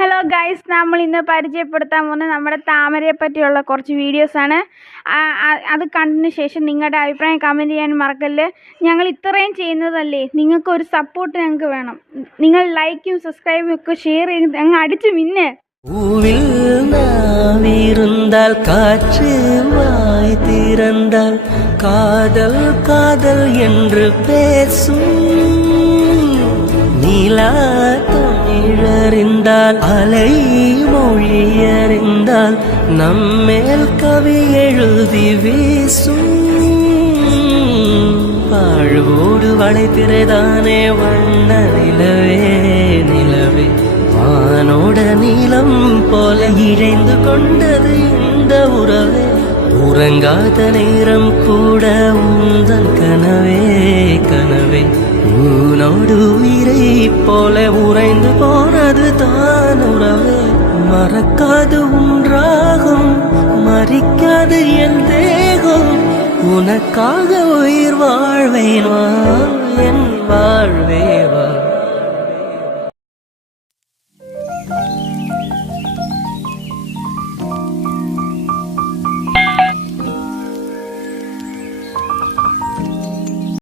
Hello guys, നമ്മൾ ഇന്ന് പരിചയപ്പെടുത്താൻ പോകുന്നത് നമ്മുടെ താമരയെ പറ്റിയുള്ള കുറച്ച് വീഡിയോസാണ്. അത് കണ്ടതിന് ശേഷം നിങ്ങളുടെ അഭിപ്രായം കമൻറ്റ് ചെയ്യാൻ മറക്കല്ല്. ഞങ്ങൾ ഇത്രയും ചെയ്യുന്നതല്ലേ, നിങ്ങൾക്കൊരു സപ്പോർട്ട് ഞങ്ങൾക്ക് വേണം. നിങ്ങൾ ലൈക്കും സബ്സ്ക്രൈബും ഒക്കെ ഷെയർ ചെയ്ത് അങ്ങ് അടിച്ചു മിന്നെ. பூவில் நாவிருந்தால் காற்று வாய் திறந்தால் காதல் காதல் என்று பேசும். நீலா தமிழறிந்தால் அலை மொழியறிந்தால் நம்மேல் கவி எழுதி வீசும். வாழ்வோடு வளைத்திரைதானே வண்ண நிலவே நிலவே வானோட நீளம் போல இழைந்து கொண்டது இந்த உறவே. உறங்காத நேரம் கூட உந்தன் கனவே கனவே. ஊனோடு உயிரை போல உறைந்து போனது தான் உறவே. மறக்காது ஒன்றாகும் மறிக்காது என் தேகம். உனக்காக உயிர் வாழ்வேன் வா என் வாழ்வே வா.